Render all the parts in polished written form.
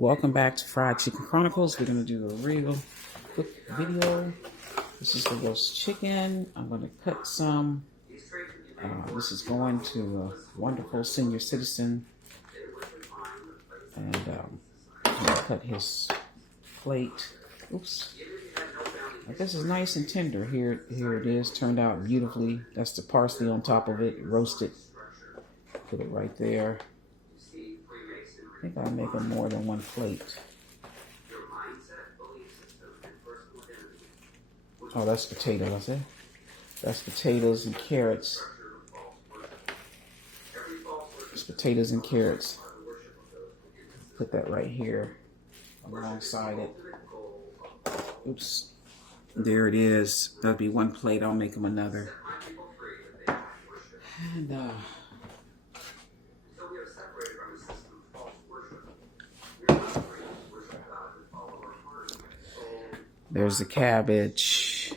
Welcome back to Fried Chicken Chronicles. We're going to do a real quick video. This is the roast chicken. I'm going to cut some. This is going to a wonderful senior citizen. And I'm going to cut his plate. Oops. This is nice and tender. Here it is. Turned out beautifully. That's the parsley on top of it. Roasted. Put it right there. I think I'll make them more than one plate. Oh, that's potatoes, I said. That's potatoes and carrots. It's potatoes and carrots. Put that right here alongside it. Oops. There it is. That'll be one plate. I'll make them another. And, there's the cabbage,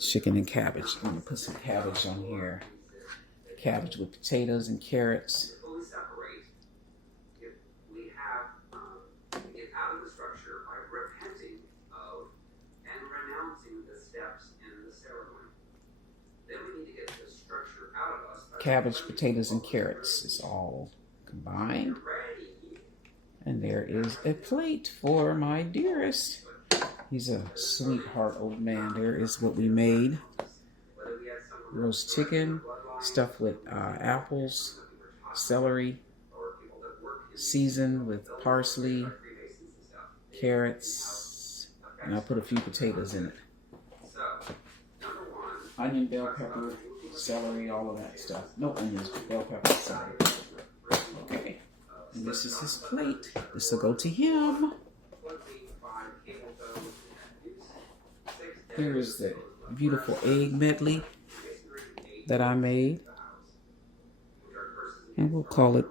chicken and cabbage. I'm going to put some cabbage on here. Cabbage with potatoes and carrots. Cabbage, potatoes, and carrots is all combined. And there is a plate for my dearest. He's a sweetheart old man. There is what we made. Roast chicken, stuffed with apples, celery, seasoned with parsley, carrots, and I'll put a few potatoes in it. Onion, bell pepper, celery, all of that stuff. No onions, but bell pepper, celery. Okay. And this is his plate. This will go to him. Here is the beautiful egg medley that I made. And we'll call it